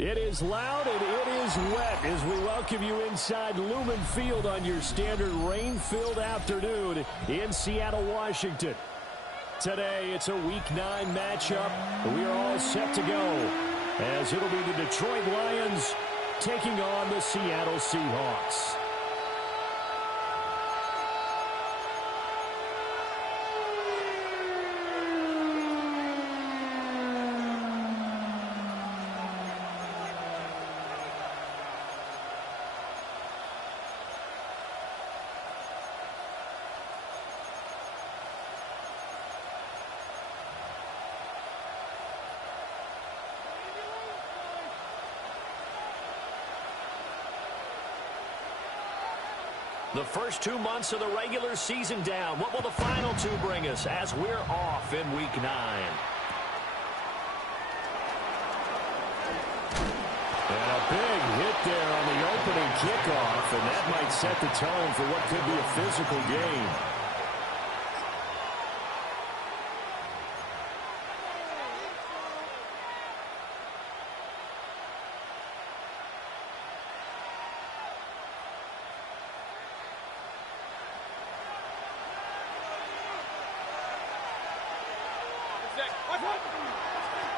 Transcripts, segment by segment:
It is loud and it is wet as we welcome you inside Lumen Field on your standard rain-filled afternoon in Seattle, Washington. Today, it's a Week 9 matchup. We are all set to go as it'll be the Detroit Lions taking on the Seattle Seahawks. The first 2 months of the regular season down. What will the final two bring us as we're off in Week 9? And a big hit there on the opening kickoff, and that might set the tone for what could be a physical game.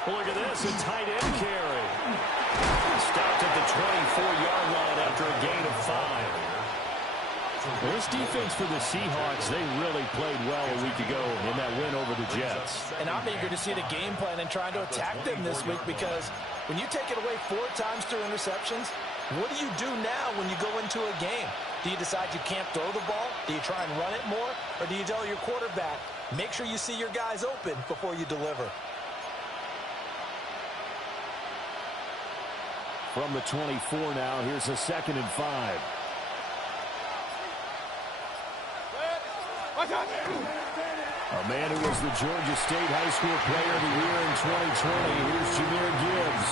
Look at this, a tight end carry. Stopped at the 24-yard line after a gain of 5. This defense for the Seahawks, they really played well a week ago in that win over the Jets. And I'm eager to see the game plan and trying to attack them this week, because when you take it away 4 times through interceptions, what do you do now when you go into a game? Do you decide you can't throw the ball? Do you try and run it more? Or do you tell your quarterback, make sure you see your guys open before you deliver? From the 24 now, here's a 2nd and 5. A man who was the Georgia State High School Player of the Year in 2020. Here's Jahmyr Gibbs.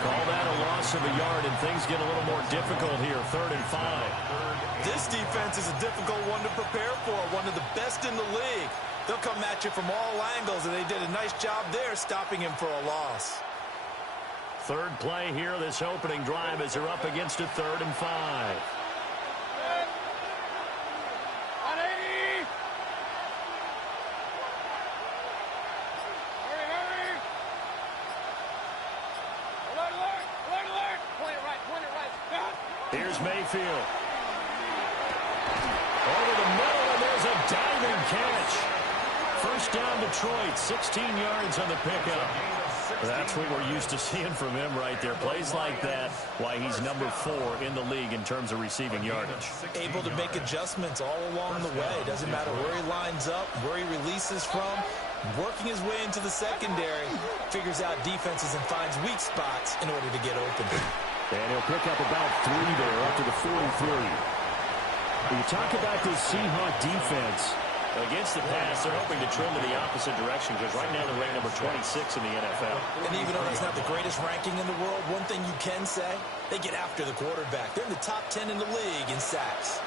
Call that a loss of a yard, and things get a little more difficult here. 3rd and 5. This defense is a difficult one to prepare for, one of the best in the league. They'll come at you from all angles, and they did a nice job there stopping him for a loss. Third play here, this opening drive, as they're up against a 3rd and 5. Here's Mayfield. Over the middle, and there's a diving catch. First down, Detroit, 16 yards on the pickup. That's what we're used to seeing from him right there. Plays like that, why he's number 4 in the league in terms of receiving yardage. Able to make adjustments all along the way. Doesn't matter where he lines up, where he releases from. Working his way into the secondary. Figures out defenses and finds weak spots in order to get open. And he'll pick up about 3 there, up to the 43. When you talk about this Seahawk defense, against the pass, they're hoping to trend to the opposite direction, because right now they're ranked number 26 in the NFL. And even though that's not the greatest ranking in the world, one thing you can say, they get after the quarterback. They're in the top 10 in the league in sacks.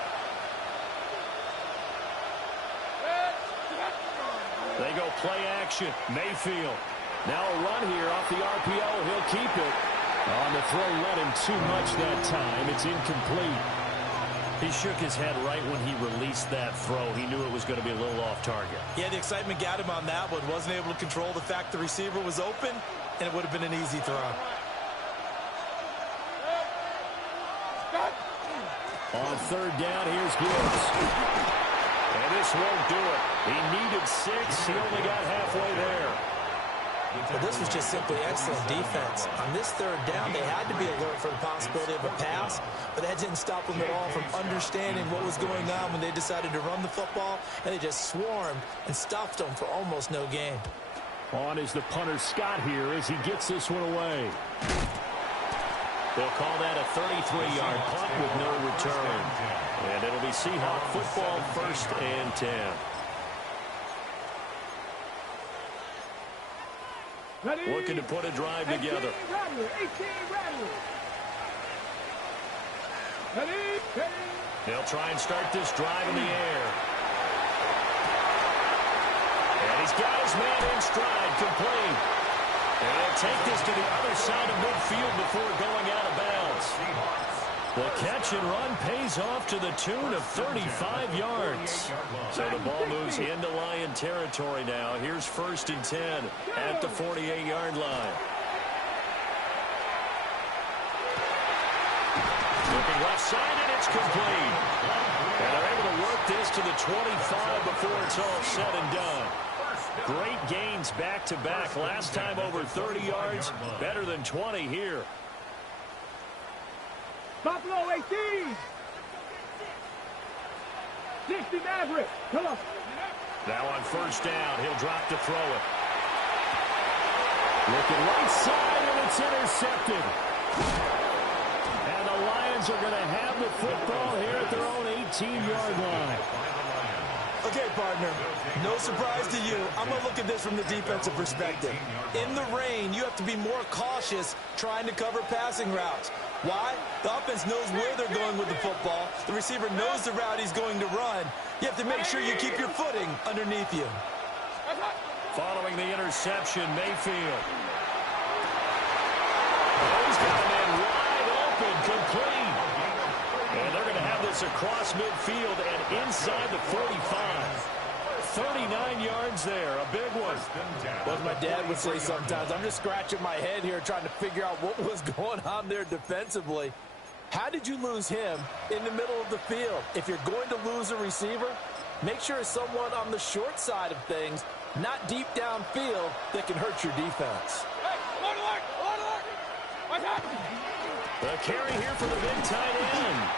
They go play action. Mayfield. Now a run here off the RPO. He'll keep it. On the throw, led him too much that time. It's incomplete. He shook his head right when he released that throw. He knew it was going to be a little off target. Yeah, the excitement got him on that one. Wasn't able to control the fact the receiver was open, and it would have been an easy throw. On 3rd down, here's Gibbs. And this won't do it. He needed 6. He only got halfway there. But this was just simply excellent defense. On this 3rd down, they had to be alert for the possibility of a pass, but that didn't stop them at all from understanding what was going on when they decided to run the football, and they just swarmed and stopped them for almost no gain. On is the punter Scott here as he gets this one away. They'll call that a 33-yard punt with no return. And it'll be Seahawk football, 1st and 10. Looking to put a drive together. They'll try and start this drive in the air. And he's got his man in stride, complete. And they'll take this to the other side of midfield. field before going out of bounds. The catch and run pays off to the tune of 35 yards. So the ball moves into Lion territory now. Here's 1st and 10 at the 48-yard line. Looking left side, and it's complete. And they're able to work this to the 25 before it's all said and done. Great gains back-to-back. Last time over 30 yards, better than 20 here. Buffalo 18. 60 Maverick. Come on. Now on 1st down, he'll drop to throw it. Looking right side, and it's intercepted. And the Lions are going to have the football here at their own 18-yard line. Okay, partner, no surprise to you. I'm going to look at this from the defensive perspective. In the rain, you have to be more cautious trying to cover passing routes. Why? The offense knows where they're going with the football. The receiver knows the route he's going to run. You have to make sure you keep your footing underneath you. Following the interception, Mayfield. Oh, he's got a man wide open, complete. And they're going to have this across midfield and inside the 45. 39 yards there, a big one. Well, as my dad would say sometimes, I'm just scratching my head here trying to figure out what was going on there defensively. How did you lose him in the middle of the field? If you're going to lose a receiver, make sure it's someone on the short side of things, not deep downfield, that can hurt your defense. The carry here for the big tight end.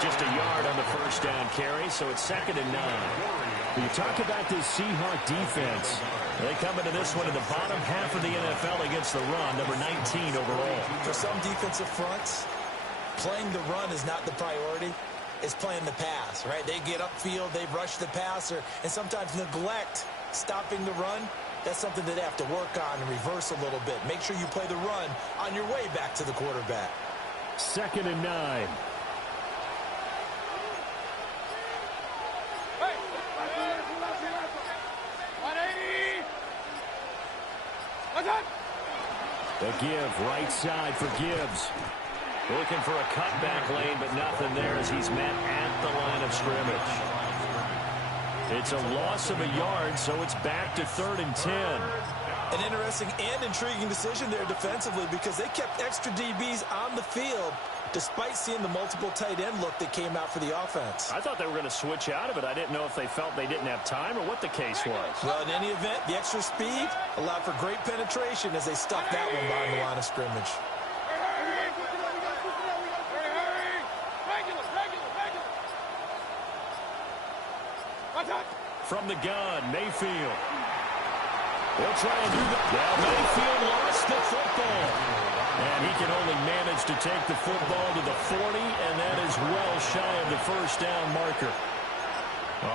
Just a yard on the 1st down carry, so it's 2nd and 9. When you talk about this Seahawks defense, they come into this one in the bottom half of the NFL against the run, number 19 overall. For some defensive fronts, playing the run is not the priority. It's playing the pass, right? They get upfield, they rush the passer, and sometimes neglect stopping the run. That's something that they have to work on and reverse a little bit. Make sure you play the run on your way back to the quarterback. 2nd and 9. The give, right side for Gibbs. Looking for a cutback lane, but nothing there as he's met at the line of scrimmage. It's a loss of a yard, so it's back to 3rd and 10. An interesting and intriguing decision there defensively because they kept extra DBs on the field despite seeing the multiple tight end look that came out for the offense. I thought they were going to switch out of it. I didn't know if they felt they didn't have time or what the case was. Well, in any event, the extra speed allowed for great penetration as they stuck that one behind the line of scrimmage. From the gun, Mayfield. They'll try and do that. Well, Mayfield lost the football. And he can only manage to take the football to the 40, and that is well shy of the 1st down marker.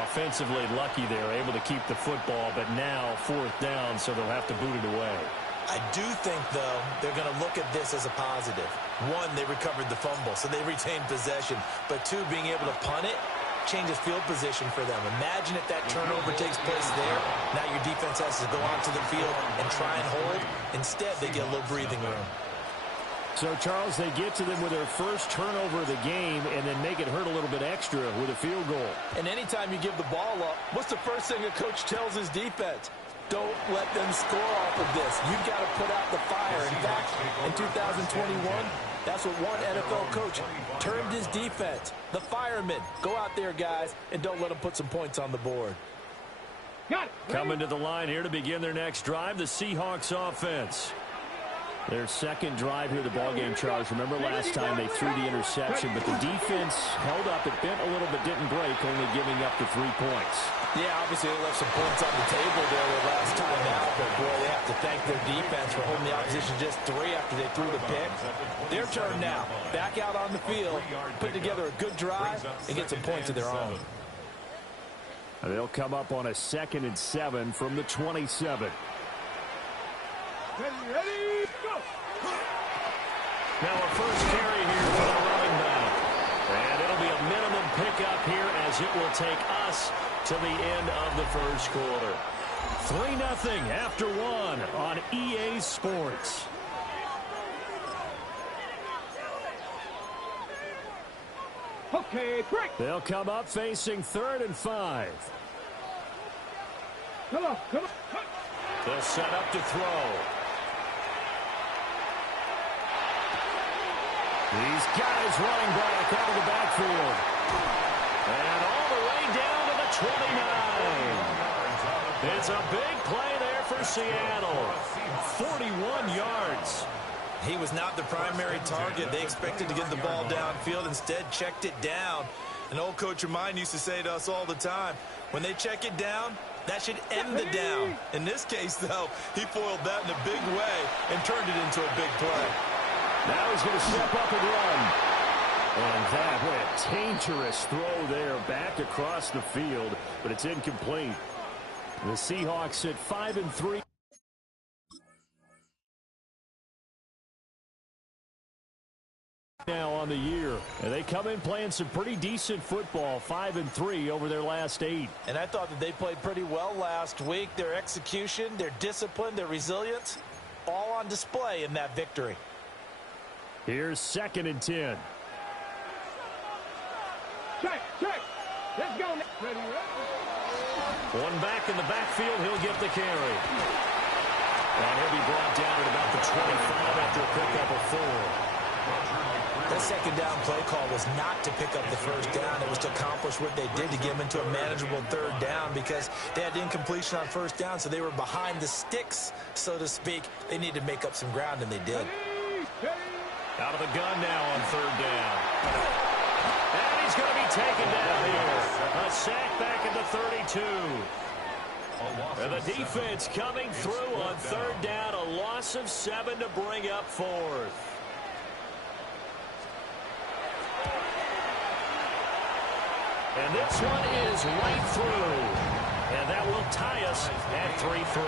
Offensively lucky they're able to keep the football, but now 4th down, so they'll have to boot it away. I do think, though, they're going to look at this as a positive. One, they recovered the fumble, so they retained possession. But two, being able to punt it changes field position for them. Imagine if that turnover takes place there. Now your defense has to go onto the field and try and hold. Instead, they get a little breathing room. So, Charles, they get to them with their first turnover of the game and then make it hurt a little bit extra with a field goal. And anytime you give the ball up, what's the first thing a coach tells his defense? Don't let them score off of this. You've got to put out the fire. In fact, in 2021, that's what one NFL coach termed his defense. The firemen. Go out there, guys, and don't let them put some points on the board. Coming to the line here to begin their next drive, the Seahawks offense. Their second drive here of the ballgame, Charles. Remember last time they threw the interception, but the defense held up. It bent a little but didn't break, only giving up the 3 points. Yeah, obviously they left some points on the table there the last time out, but boy, they have to thank their defense for holding the opposition just 3 after they threw the pick. Their turn now. Back out on the field, put together a good drive, and get some points of their own. They'll come up on a 2nd and 7 from the 27. Ready, go! Now a first carry here for the running back. And it'll be a minimum pickup here as it will take us to the end of the first quarter. 3-0 after 1 on EA Sports. Okay, break. They'll come up facing 3rd and 5. Come on, come on. They'll set up to throw. These guys running back out of the backfield. And all the way down to the 29. It's a big play there for Seattle. 41 yards. He was not the primary target. They expected to get the ball downfield. Instead, checked it down. An old coach of mine used to say to us all the time, when they check it down, that should end the down. In this case, though, he foiled that in a big way and turned it into a big play. Now he's going to step up and run. And that was a dangerous throw there back across the field, but it's incomplete. The Seahawks at 5-3. Now on the year, and they come in playing some pretty decent football, 5-3 over their last 8. And I thought that they played pretty well last week. Their execution, their discipline, their resilience, all on display in that victory. Here's 2nd and 10. Check, check. Let's go. Ready, One back in the backfield, he'll get the carry. And he'll be brought down at about the 25 after a pickup of 4. That second down play call was not to pick up the first down. It was to accomplish what they did to get them into a manageable 3rd down because they had incompletion on 1st down, so they were behind the sticks, so to speak. They needed to make up some ground, and they did. Out of the gun now on 3rd down. And he's going to be taken down here. A sack back at the 32. And the defense coming through on 3rd down. A loss of 7 to bring up 4th. And this one is right through. And that will tie us at 3-3.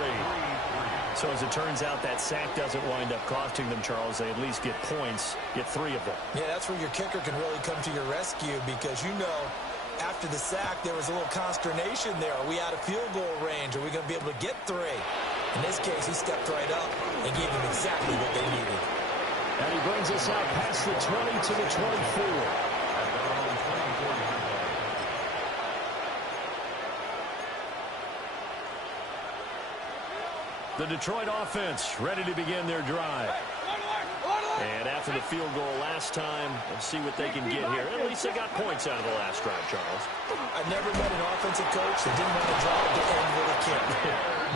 So as it turns out, that sack doesn't wind up costing them, Charles. They at least get points, get 3 of them. Yeah, that's where your kicker can really come to your rescue because, you know, after the sack, there was a little consternation there. Are we out of field goal range? Are we going to be able to get 3? In this case, he stepped right up and gave them exactly what they needed. And he brings us out past the 20 to the 24. The Detroit offense ready to begin their drive. And after the field goal last time, let's see what they can get here. At least they got points out of the last drive, Charles. I never met an offensive coach that didn't want to drive to end with a kick.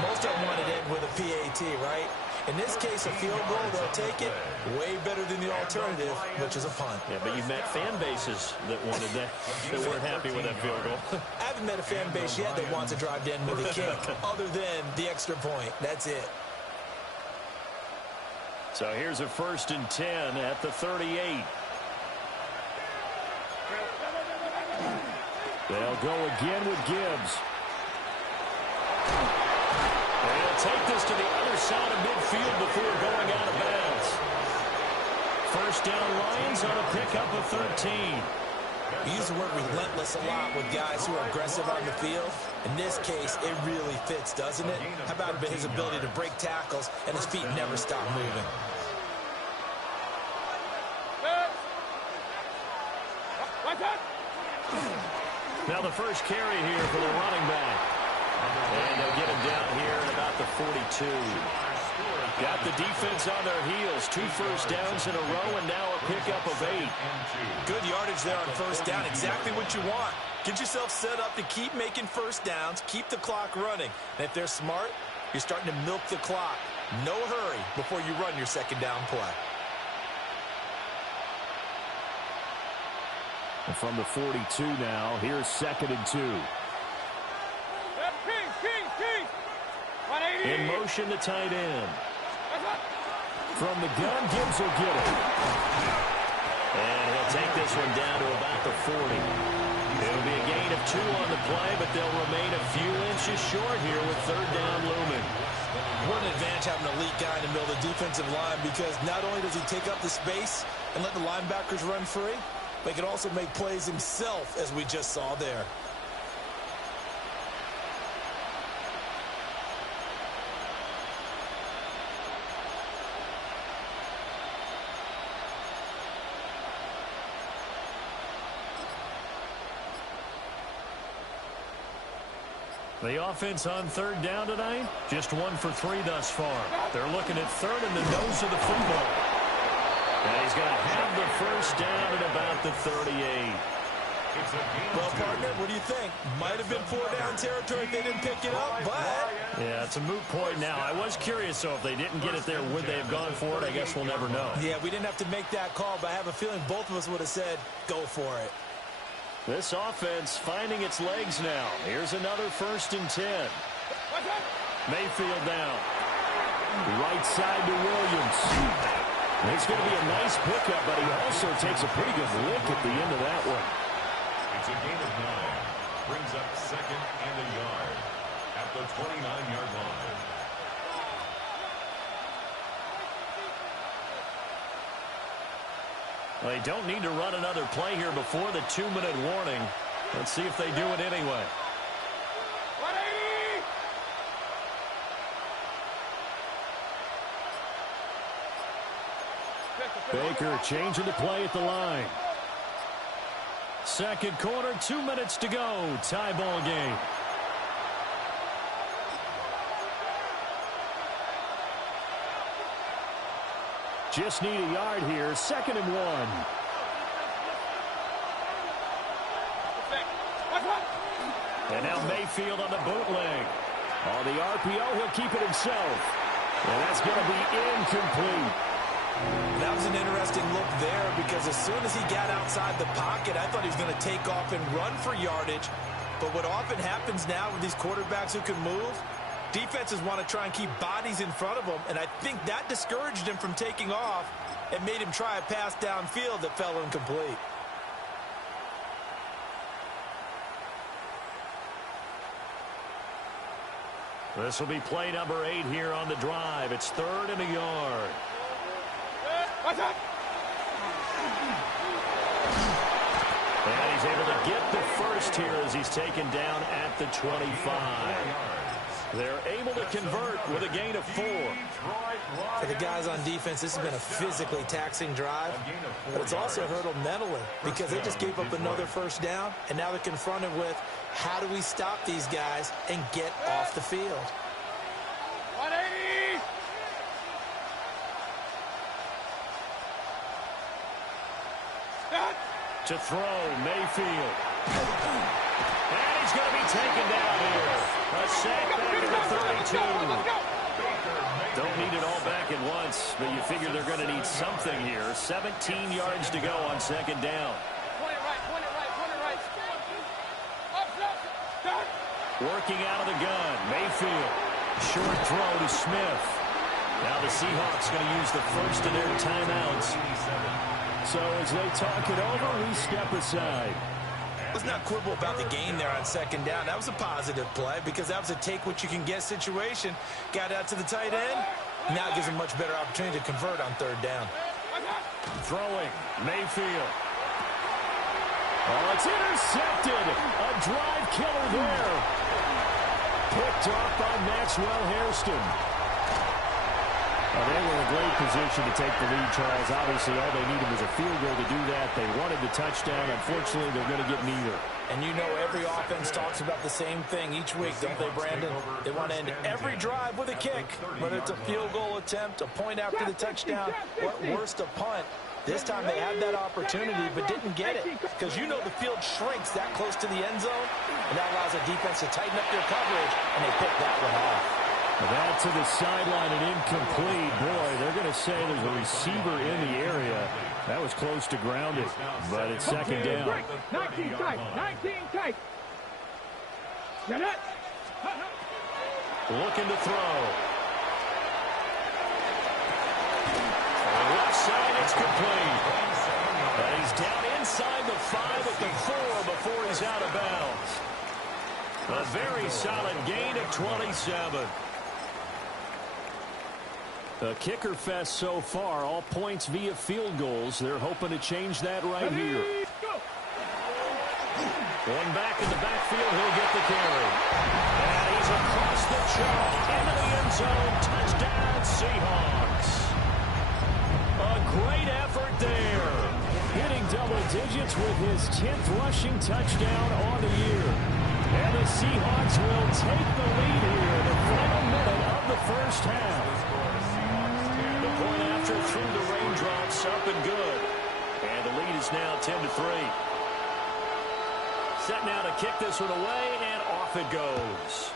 Most of them wanted to end with a PAT, right? In this case, a field goal, they'll take it way better than the alternative, which is a punt. Yeah, but you've met fan bases that wanted that, that weren't happy with that field goal. I haven't met a fan base yet that wants to drive to end with a kick, other than the extra point. That's it. So here's a 1st and 10 at the 38. They'll go again with Gibbs. They'll take this to the other side of midfield before going out of bounds. 1st down Lions on a pickup of 13. We use the word relentless a lot with guys who are aggressive on the field. In this case, it really fits, doesn't it? How about his ability to break tackles and his feet never stop moving? Now the first carry here for the running back. And they'll get him down here at about the 42. Got the defense on their heels. 2 first downs in a row and now a pickup of 8. Good yardage there on 1st down. Exactly what you want. Get yourself set up to keep making 1st downs. Keep the clock running. And if they're smart, you're starting to milk the clock. No hurry before you run your 2nd down play. And from the 42 now, here's 2nd and 2. In motion, the tight end. From the gun, Gibbs will get it. And he'll take this one down to about the 40. It'll be a gain of 2 on the play, but they'll remain a few inches short here with 3rd down looming. What an advantage having an elite guy in the middle of the defensive line because not only does he take up the space and let the linebackers run free, but he can also make plays himself, as we just saw there. The offense on third down tonight, just 1 for 3 thus far. They're looking at third in the nose of the football. And he's going to have the first down at about the 38. Well, partner, what do you think? Might have been 4-down territory if they didn't pick it up, but... Yeah, it's a moot point now. I was curious, so if they didn't get it there, would they have gone for it? I guess we'll never know. Yeah, we didn't have to make that call, but I have a feeling both of us would have said, go for it. This offense finding its legs now. Here's another 1st and 10. Mayfield down. Right side to Williams. It's going to be a nice pickup, but he also takes a pretty good lick at the end of that one. It's a gain of 9. Brings up 2nd and a yard at the 29-yard line. They don't need to run another play here before the 2-minute warning. Let's see if they do it anyway. 180. Baker changing the play at the line. Second quarter, 2 minutes to go. Tie ball game. Just need a yard here. 2nd and 1. And now Mayfield on the bootleg. On the RPO, he'll keep it himself. And that's going to be incomplete. That was an interesting look there because as soon as he got outside the pocket, I thought he was going to take off and run for yardage. But what often happens now with these quarterbacks who can move, defenses want to try and keep bodies in front of them, and I think that discouraged him from taking off and made him try a pass downfield that fell incomplete. This will be play number 8 here on the drive. It's 3rd and a yard. And he's able to get the first here as he's taken down at the 25. They're able to convert with a gain of 4. For the guys on defense, this has been a physically taxing drive, but it's also hurt them mentally because they just gave up another first down, and now they're confronted with how do we stop these guys and get off the field. 180. To throw, Mayfield. And he's going to be taken down here. A sack back at the 32. Don't need it all back at once, but you figure they're going to need something here. 17 yards to go on 2nd down. Working out of the gun, Mayfield. Short throw to Smith. Now the Seahawks going to use the first of their timeouts. So as they talk it over, we step aside. Let's not quibble about the gain there on 2nd down. That was a positive play because that was a take-what-you-can-get situation. Got out to the tight end. Now it gives him a much better opportunity to convert on 3rd down. Throwing, Mayfield. Oh, it's intercepted. A drive killer there. Picked off by Maxwell Hairston. They were in a great position to take the lead, Charles. Obviously, all they needed was a field goal to do that. They wanted the touchdown. Unfortunately, they're going to get neither. And you know every offense talks about the same thing each week, don't they, Brandon? They want to end every drive with a kick, whether it's a field goal attempt, a point after the touchdown, or at worst, a punt. This time they had that opportunity but didn't get it because you know the field shrinks that close to the end zone, and that allows the defense to tighten up their coverage, and they pick that one off. That to the sideline and incomplete. Boy, they're going to say there's a receiver in the area. That was close to grounded, but it's 2nd down. 19 tight. 19 tight. Looking to throw. On the left side, it's complete. And he's down inside the 5 at the 4 before he's out of bounds. A very solid gain of 27. A kicker fest so far, all points via field goals. They're hoping to change that right here. One back in the backfield, he'll get the carry. And he's across the chalk into the end zone. Touchdown, Seahawks. A great effort there. Hitting double digits with his 10th rushing touchdown on the year. And the Seahawks will take the lead here in the final minute of the first half. The point after through the raindrops, up and good. And the lead is now 10-3. Set now to kick this one away, and off it goes.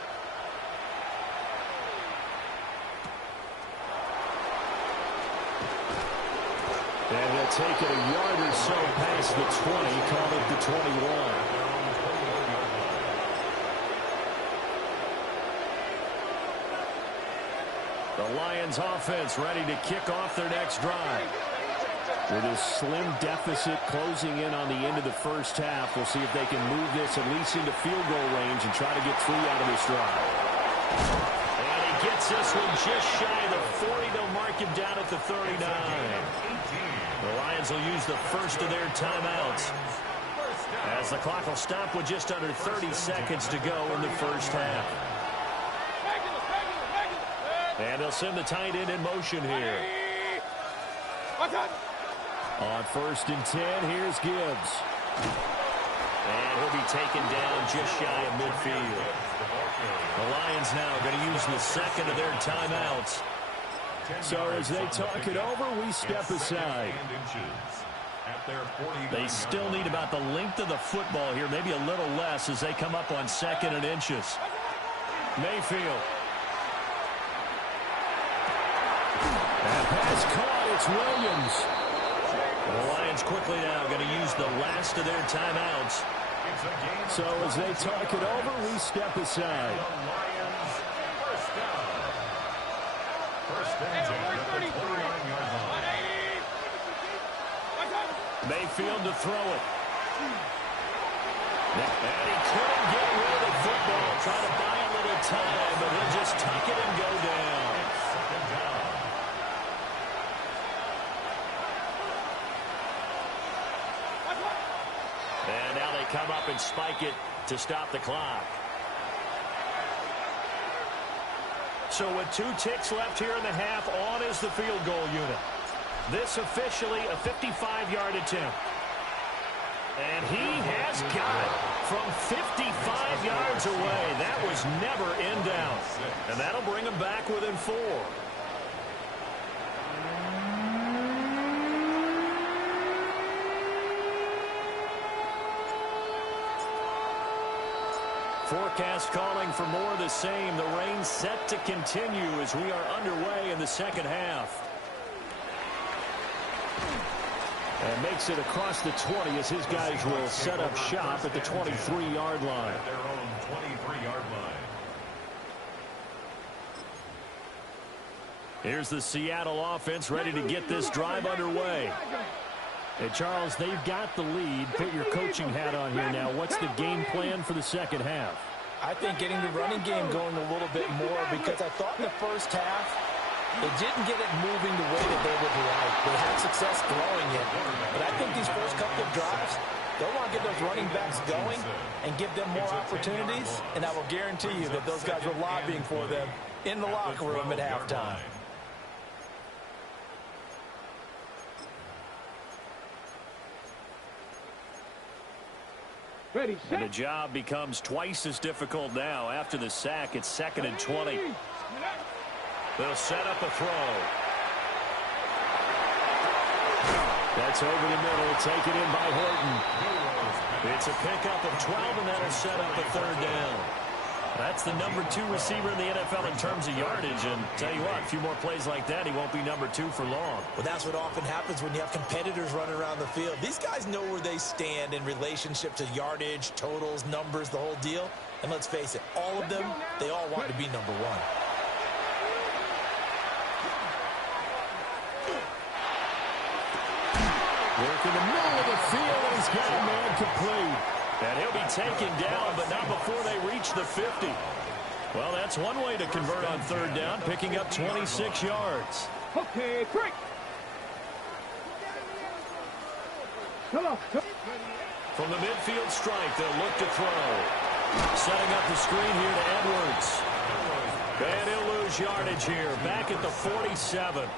And he'll take it a yard or so past the 20, call it the 21. The Lions offense ready to kick off their next drive. With a slim deficit closing in on the end of the first half, we'll see if they can move this at least into field goal range and try to get 3 out of this drive. And he gets this one just shy of the 40. They'll mark him down at the 39. The Lions will use the first of their timeouts, as the clock will stop with just under 30 seconds to go in the first half. And they'll send the tight end in motion here. On 1st and 10, here's Gibbs. And he'll be taken down just shy of midfield. The Lions now are going to use the second of their timeouts. So as they talk it over, we step aside. They still need about the length of the football here, maybe a little less as they come up on 2nd and inches. Mayfield. And pass caught, it's Williams. The Lions quickly now going to use the last of their timeouts. So as they talk it over, we step aside. Mayfield to throw it. And he couldn't get rid of the football. Trying to buy a little time, but he'll just tuck it and go down. And now they come up and spike it to stop the clock. So with 2 ticks left here in the half, on is the field goal unit. This officially a 55-yard attempt. And he has got it from 55 yards away. That was never in doubt. And that'll bring him back within 4. Forecast calling for more of the same. The rain set to continue as we are underway in the second half. And makes it across the 20 as his guys will set up shop at the 23-yard line. At their own 23-yard line. Here's the Seattle offense ready to get this drive underway. Hey, Charles, they've got the lead. Put your coaching hat on here now. What's the game plan for the second half? I think getting the running game going a little bit more, because I thought in the first half they didn't get it moving the way that they would like. They had success throwing it. But I think these first couple of drives, they'll want to get those running backs going and give them more opportunities. And I will guarantee you that those guys were lobbying for them in the locker room at halftime. And the job becomes twice as difficult now. After the sack, it's 2nd and 20. They'll set up a throw. That's over the middle, taken in by Horton. It's a pickup of 12, and that'll set up a 3rd down. That's the number 2 receiver in the NFL in terms of yardage. And tell you what, a few more plays like that, he won't be number 2 for long. Well, that's what often happens when you have competitors running around the field. These guys know where they stand in relationship to yardage, totals, numbers, the whole deal. And let's face it, all of them, they all want to be number 1. Work in the middle of the field, and he's got a man complete. And he'll be taken down, but not before they reach the 50. Well, that's one way to convert on 3rd down, picking up 26 yards. Okay, quick. From the midfield strike, they'll look to throw. Setting up the screen here to Edwards. And he'll lose yardage here, back at the 47.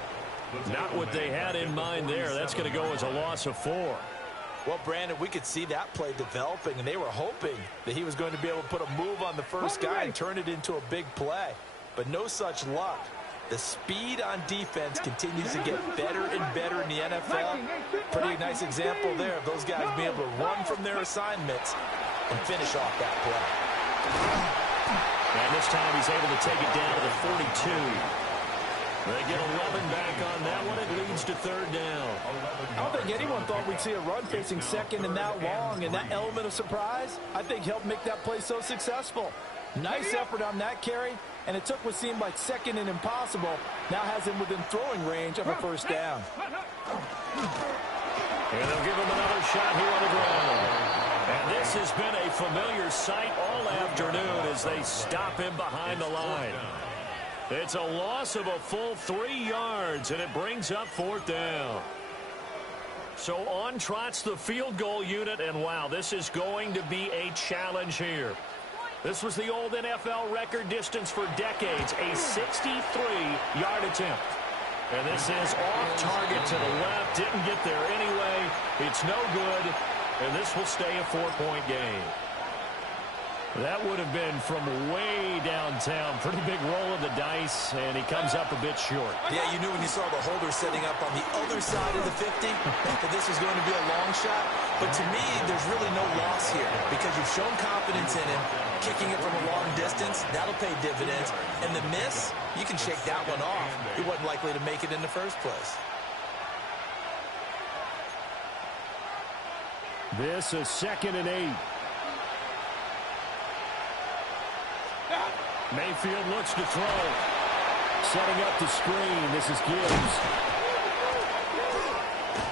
Not what they had in mind there. That's going to go as a loss of 4. Well, Brandon, we could see that play developing, and they were hoping that he was going to be able to put a move on the first guy and turn it into a big play. But no such luck. The speed on defense continues to get better and better in the NFL. Pretty nice example there of those guys being able to run from their assignments and finish off that play. And this time he's able to take it down to the 42. They get 11 back on that one. It leads to third down. I don't think anyone thought we'd see a run facing second and that long, and that element of surprise, I think, helped make that play so successful. Nice effort on that carry, and it took what seemed like second and impossible, now has him within throwing range of a first down. And they'll give him another shot here on the ground. And this has been a familiar sight all afternoon as they stop him behind the line. It's a loss of a full 3 yards, and it brings up fourth down. So on trots the field goal unit, and wow, this is going to be a challenge here. This was the old NFL record distance for decades, a 63-yard attempt. And this is off target to the left, didn't get there anyway. It's no good, and this will stay a 4-point game. That would have been from way downtown. Pretty big roll of the dice, and he comes up a bit short. Yeah, you knew when you saw the holder setting up on the other side of the 50 that this was going to be a long shot. But to me, there's really no loss here because you've shown confidence in him. Kicking it from a long distance, that'll pay dividends. And the miss, you can shake that one off. He wasn't likely to make it in the first place. This is 2nd and 8. Mayfield looks to throw. Setting up the screen. This is Gibbs.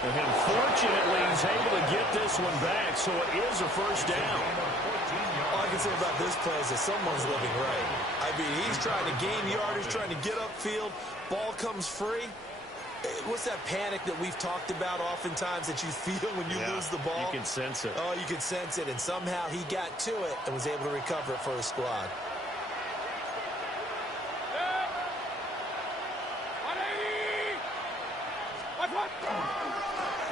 And fortunately, he's able to get this one back, so it is a first down. All I can say about this play is that someone's living right. I mean, he's trying to gain yardage, trying to get upfield. Ball comes free. What's that panic that we've talked about oftentimes that you feel when you lose the ball? You can sense it. Oh, you can sense it. And somehow he got to it and was able to recover it for his squad.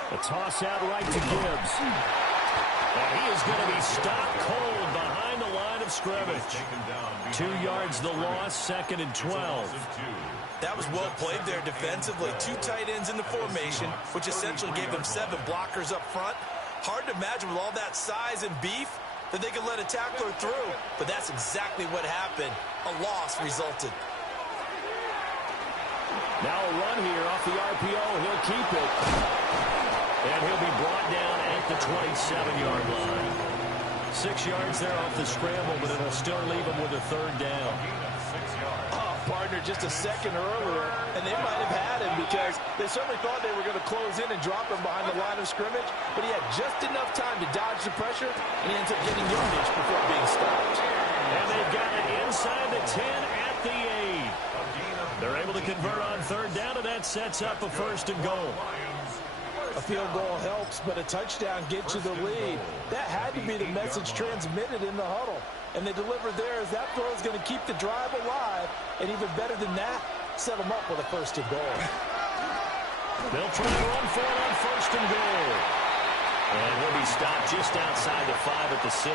A toss out right to Gibbs. And he is going to be stopped cold behind the line of scrimmage. 2 yards the loss, 2nd and 12. That was well played there defensively. 2 tight ends in the formation, which essentially gave them 7 blockers up front. Hard to imagine with all that size and beef that they could let a tackler through. But that's exactly what happened. A loss resulted. Now a run here off the RPO. He'll keep it. And he'll be brought down at the 27-yard line. 6 yards there off the scramble, but it'll still leave him with a third down. Oh, partner, just a second earlier, and they might have had him because they certainly thought they were going to close in and drop him behind the line of scrimmage, but he had just enough time to dodge the pressure, and he ends up getting yardage before being stopped. And they've got it inside the 10 at the 8. They're able to convert on third down, and that sets up a 1st and goal. A field goal helps, but a touchdown gets you the lead. That had to be the message transmitted in the huddle. And they delivered there as that throw is going to keep the drive alive. And even better than that, set them up with a 1st and goal. They'll try to run for it on 1st and goal. And he'll be stopped just outside the 5 at the 6.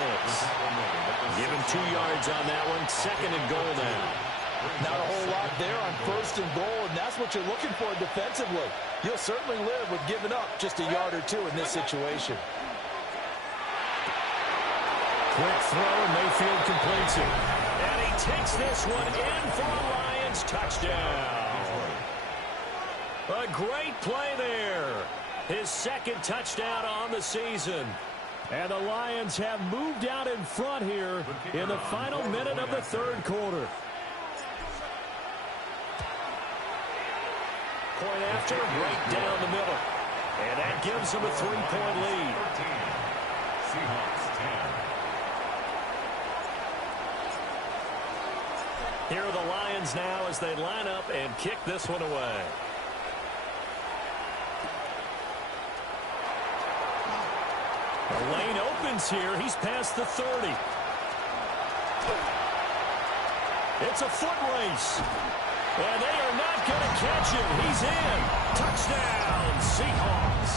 Give him 2 yards on that one. 2nd and goal now. Not a whole lot there on 1st and goal, and that's what you're looking for defensively. You'll certainly live with giving up just a yard or 2 in this situation. Quick throw, and Mayfield completes it. And he takes this one in for a Lions touchdown. A great play there. His 2nd touchdown on the season. And the Lions have moved out in front here in the final minute of the 3rd quarter. Point after, right down the middle. And that gives them a 3-point lead. Seahawks 10. Here are the Lions now as they line up and kick this one away. The lane opens here. He's past the 30. It's a foot race. And they are not going to catch him. He's in. Touchdown, Seahawks.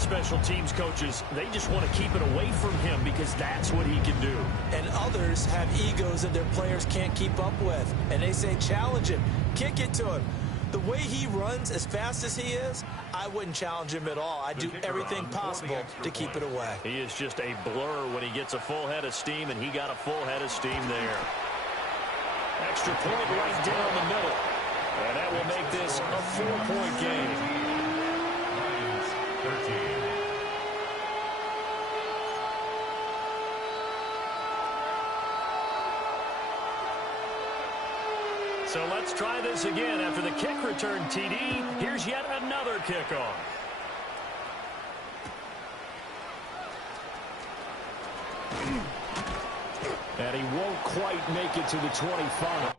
of special teams coaches, they just want to keep it away from him because that's what he can do. And others have egos that their players can't keep up with. And they say, challenge him, kick it to him. The way he runs as fast as he is, I wouldn't challenge him at all. I'd do everything possible to keep it away. He is just a blur when he gets a full head of steam, and he got a full head of steam there. Extra point right down the middle. And that will make this a 4-point game. Lions 13. So let's try this again. After the kick return TD, here's yet another kickoff. And he won't quite make it to the 25.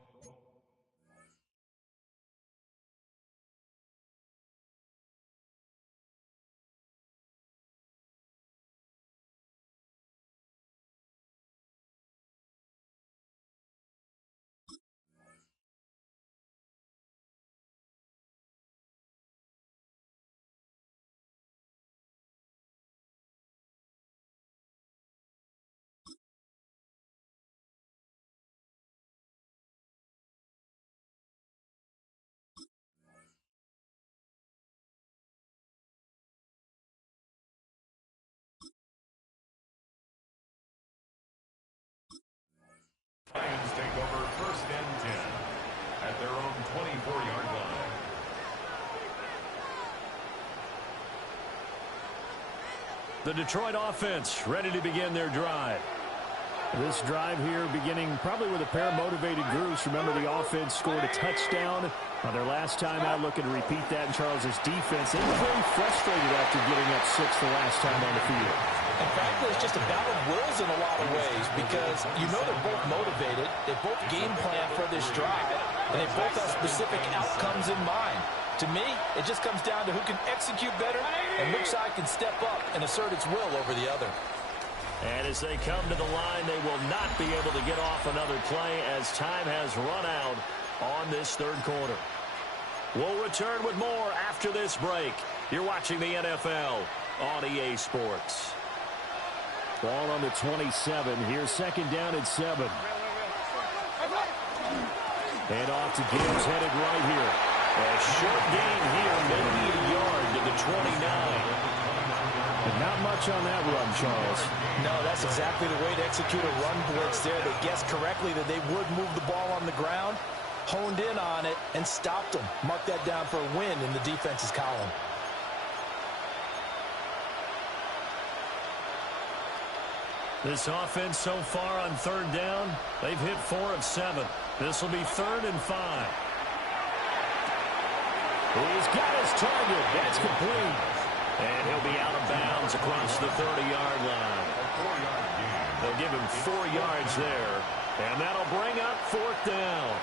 Lions take over 1st and 10 at their own 24-yard line. The Detroit offense ready to begin their drive. This drive here beginning probably with a pair of motivated groups. Remember, the offense scored a touchdown on their last time out, looking to repeat that in Charles's defense. They were very frustrated after giving up 6 the last time on the field. And frankly, it's just a battle of wills in a lot of ways because you know they're both motivated, they both game plan for this drive, and they both have specific outcomes in mind. To me, it just comes down to who can execute better and which side can step up and assert its will over the other. And as they come to the line, they will not be able to get off another play as time has run out on this third quarter. We'll return with more after this break. You're watching the NFL on EA Sports. Ball on the 27. Here's 2nd down and 7. And off to Gibbs, headed right here. A short gain here, maybe a yard to the 29. And not much on that run, Charles. No, that's exactly the way to execute a run blitz there. They guessed correctly that they would move the ball on the ground, honed in on it, and stopped them. Mark that down for a win in the defense's column. This offense so far on 3rd down, they've hit 4 of 7. This will be 3rd and 5. He's got his target. That's complete. And he'll be out of bounds across the 30-yard line. They'll give him 4 yards there. And that'll bring up 4th down.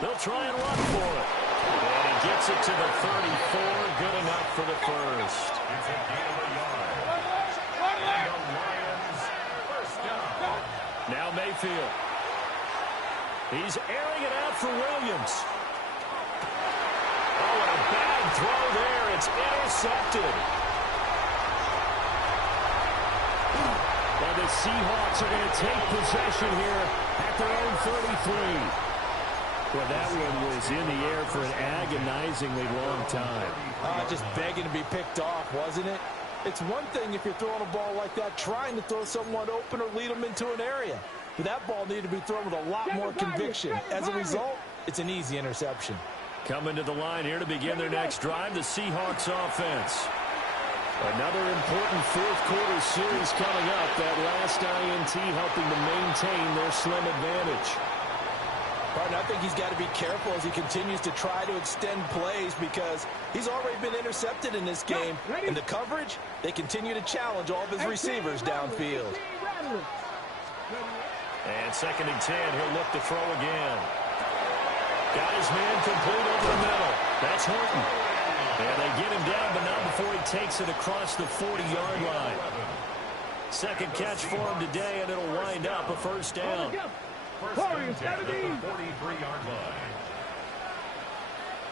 They'll try and run for it. And he gets it to the 34. Good enough for the first. It's a gain of a yard. And the Lions 1st down. Now Mayfield. He's airing it out for Williams. Oh, and a bad throw there. It's intercepted. And the Seahawks are going to take possession here at their own 33. Well, that one was in the air for an agonizingly long time. Just begging to be picked off, wasn't it? It's one thing if you're throwing a ball like that, trying to throw someone open or lead them into an area. But that ball needed to be thrown with a lot more conviction. As a result, it's an easy interception. Coming to the line here to begin their next drive, the Seahawks offense. Another important 4th quarter series coming up. That last INT helping to maintain their slim advantage. Partner, I think he's got to be careful as he continues to try to extend plays because he's already been intercepted in this game. And the coverage, they continue to challenge all of his receivers downfield. And 2nd and 10, he'll look to throw again. Got his man complete over the middle. That's Horton. And they get him down, but not before he takes it across the 40-yard line. 2nd catch for him today, and it'll wind up a 1st down. First and 10 at the 43-yard line.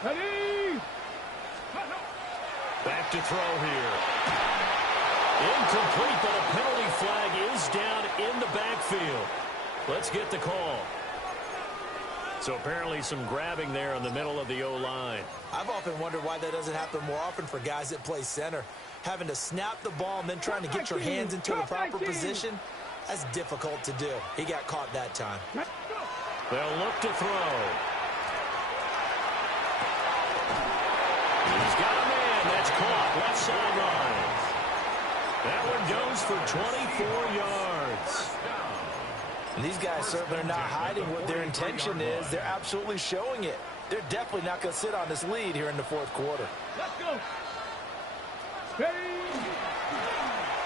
Ready. Back to throw here. Incomplete, but a penalty flag is down in the backfield. Let's get the call. So apparently some grabbing there in the middle of the O-line. I've often wondered why that doesn't happen more often for guys that play center. Having to snap the ball and then trying to get your hands into the proper position, that's difficult to do. He got caught that time. They'll look to throw. He's got a man that's caught left sideline. That one goes for 24 yards. And these guys certainly are not hiding what their intention is. They're absolutely showing it. They're definitely not going to sit on this lead here in the fourth quarter. Let's go.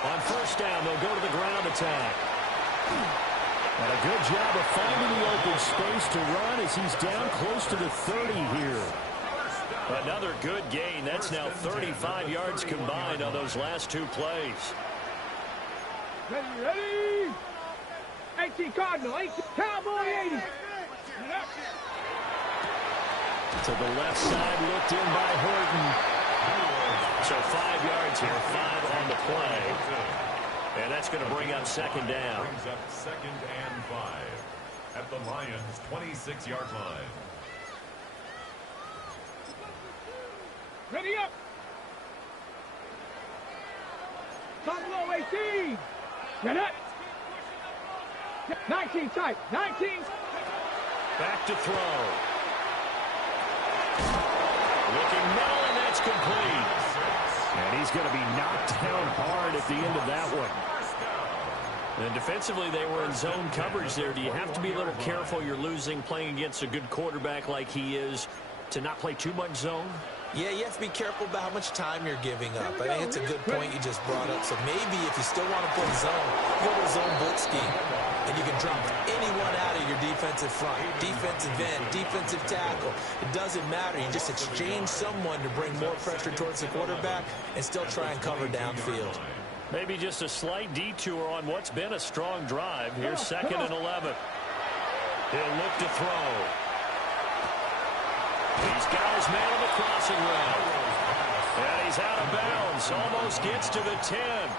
On first down, they'll go to the ground attack. And a good job of finding the open space to run as he's down close to the 30 here. Another good gain. That's now 35 yards combined on those last two plays. Ready. 18 Cardinal, 18 Cowboy 80. To the left side, looked in by Horton. So 5 yards here, 5 on the play. And that's going to bring up second down. Brings up second and 5 at the Lions' 26-yard line. Ready up. Buffalo 18. Get it. 19 tight. 19. Back to throw. Looking middle, and that's complete. And he's going to be knocked down hard at the end of that one. And defensively, they were in zone coverage there. Do you have to be a little careful? You're losing, playing against a good quarterback like he is, to not play too much zone? Yeah, you have to be careful about how much time you're giving up. I think it's a good point you just brought up. So maybe if you still want to play zone, go to zone blitz scheme. And you can drop anyone out of your defensive front, defensive end, defensive tackle. It doesn't matter. You just exchange someone to bring more pressure towards the quarterback and still try and cover downfield. Maybe just a slight detour on what's been a strong drive. Here's second and 11. He'll look to throw. He's got his man on the crossing route. And he's out of bounds. Almost gets to the 10.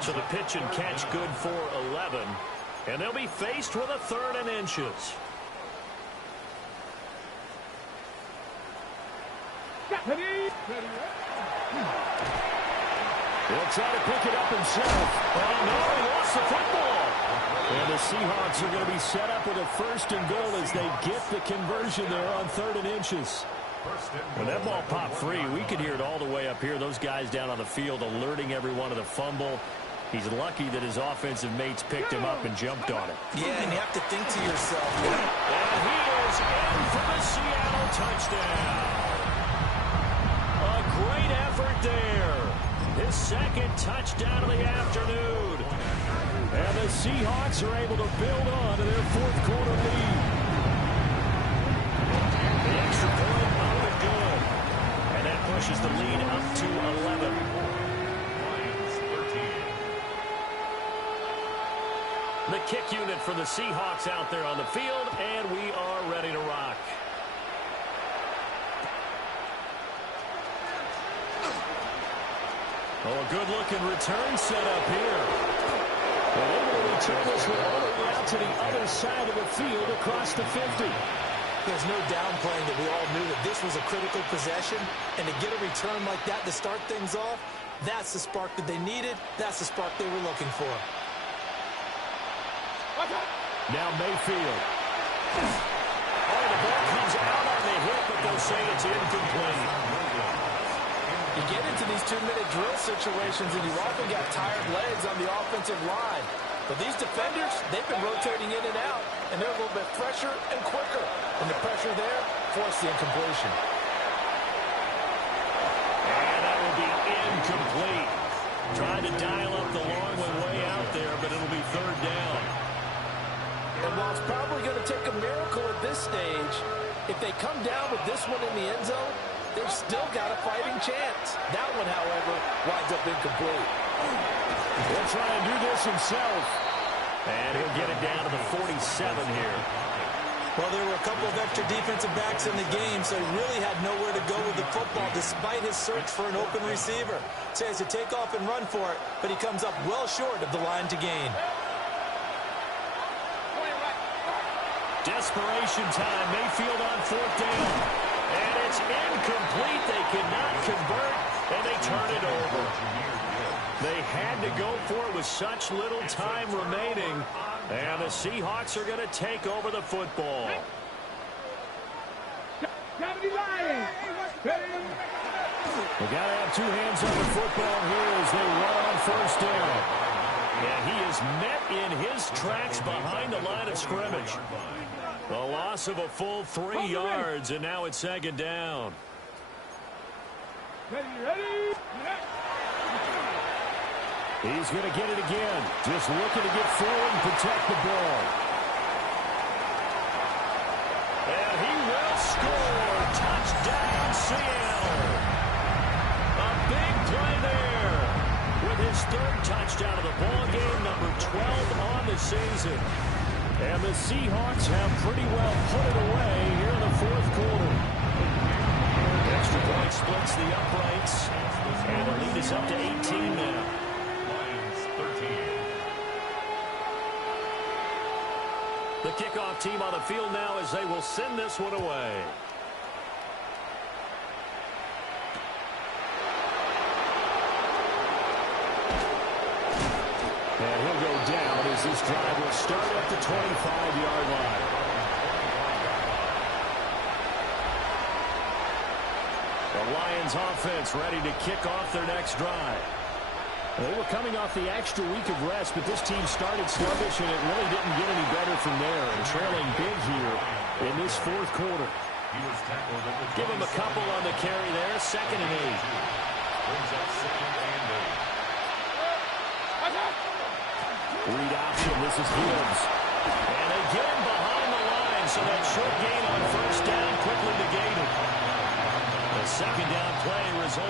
So the pitch and catch good for 11. And they'll be faced with a 3rd and inches. He'll try to pick it up himself. Oh, no, he lost the football. And the Seahawks are going to be set up with a 1st and goal as they get the conversion there on 3rd and inches. When that ball popped free, we could hear it all the way up here. Those guys down on the field alerting everyone of the fumble. He's lucky that his offensive mates picked him up and jumped on it. Yeah, and you have to think to yourself. And he is in for the Seattle touchdown. A great effort there. His 2nd touchdown of the afternoon. And the Seahawks are able to build on to their 4th quarter lead. The extra point up and good. And that pushes the lead up to 11. Lions 13. The kick unit for the Seahawks out there on the field, and we are ready to rock. Oh, a good-looking return set up here. And able to return this one all the way out to the other side of the field across the 50. There's no downplaying that we all knew that this was a critical possession, and to get a return like that to start things off, that's the spark that they needed. That's the spark they were looking for. Now Mayfield. Oh, the ball comes out on the hit, but they'll say it's incomplete. You get into these 2-minute drill situations, and you've often got tired legs on the offensive line. But these defenders, they've been rotating in and out, and they're a little bit fresher and quicker. And the pressure there forced the incompletion. And that will be incomplete. Trying to dial up the long one way out there, but it'll be 3rd down. And while it's probably going to take a miracle at this stage, if they come down with this one in the end zone, they've still got a fighting chance. That one, however, winds up incomplete. He'll try and do this himself. And he'll get it down to the 47 here. Well, there were a couple of extra defensive backs in the game, so he really had nowhere to go with the football despite his search for an open receiver. So he has to take off and run for it, but he comes up well short of the line to gain. Desperation time. Mayfield on 4th down. And it's incomplete. They cannot convert, and they turn it over. They had to go for it with such little time remaining. And the Seahawks are going to take over the football. They got to have two hands on the football here as they run on 1st down. And he is met in his tracks behind the line of scrimmage. The loss of a full 3 yards, and now it's 2nd down. Ready. He's going to get it again. Just looking to get forward and protect the ball. And he will score. Touchdown, Seattle. A big play there. With his 3rd touchdown of the ball game, number 12 on the season. And the Seahawks have pretty well put it away here in the 4th quarter. Extra point splits the uprights. And the lead is up to 18 now. The kickoff team on the field now as they will send this one away. And he'll go down as this drive will start at the 25-yard line. The Lions offense ready to kick off their next drive. They were coming off the extra week of rest, but this team started sluggish, and it really didn't get any better from there. And trailing big here in this 4th quarter. Give him a couple on the carry there. 2nd and 8. Brings up 2nd and 8. Read option. This is Gibbs. And they get him behind the line, so that short gain on 1st down quickly negated. The 2nd down play results